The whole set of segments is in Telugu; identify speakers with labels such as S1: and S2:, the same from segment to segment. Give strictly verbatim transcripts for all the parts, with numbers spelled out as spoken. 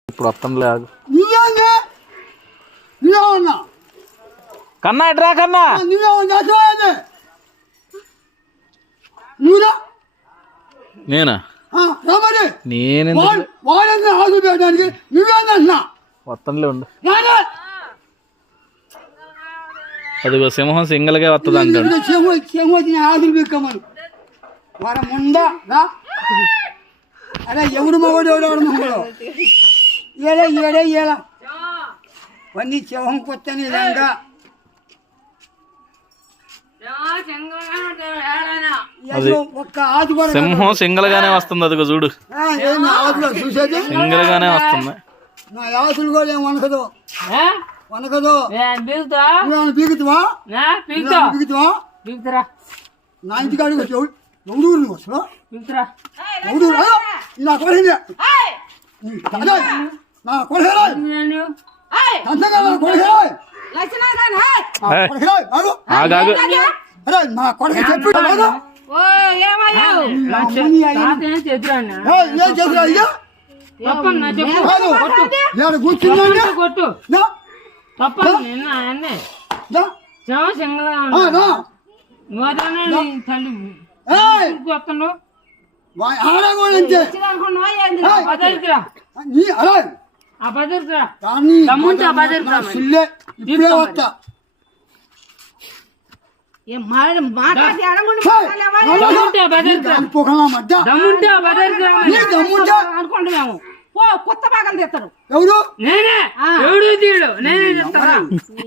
S1: ఇప్పుడు వస్తాంలే
S2: కన్నా ఎట్రా కన్నా
S1: నేనా నేను వస్తాంలే ఉండు. అదిగో సింహం సింగల్గా వస్తుంది అంటాడు.
S3: అరే ఎవడు మగడు ఎవడెవడు మగడు ఏడే ఏడే ఏలా వన్నీ సింహం కొత్తని లంగా ఒక్క ఆదు కూడా
S1: సింహం సింగల్ గానే వస్తుంది. అదిగో చూడు
S3: ఆదులో చూసేది
S1: సింగల్ గానే వస్తుంది.
S3: నా ఆతులు కూడా ఏం వనకదు వనకదు బీగుతావా బీగుతావా నా ఇంటికి అడుగు ఎవడు ఊరు వస్తున్నా ఎవడు నా కొడుకు నా కొడుకు అరే నా కొడుకు చెప్పి ఇప్పుడే వస్తా
S4: కొత్త భాగం తెస్తారు
S3: ఎవరు
S4: నేనే ఎవడు తీడు నేనే తెస్తాను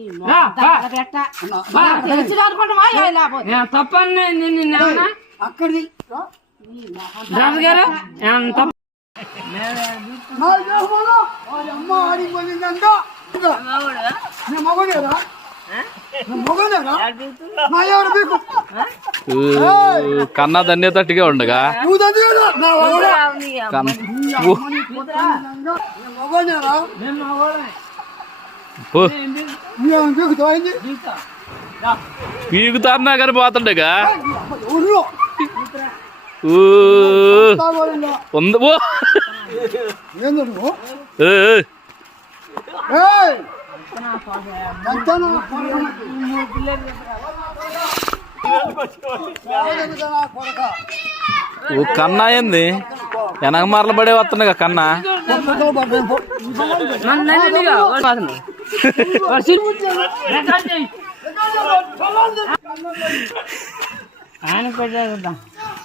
S4: తప్పని నిన్ను
S3: అక్కడిది
S4: గారు
S3: అమ్మ ఆడికి పోయిందంట మగనేరా మగనేరా నా ఎవరు మీకు
S1: కన్నా దన్నే తట్టుగా ఉండగా
S3: నువ్వు దండిగా నా మగనేరా
S1: పీకుతాన్నా కానీ పోతుండగా ఉంది పో ఓ కన్నా ఏంది వెనక మరల పడే వస్తుండగా కన్నా
S4: ఆయన పెట్టా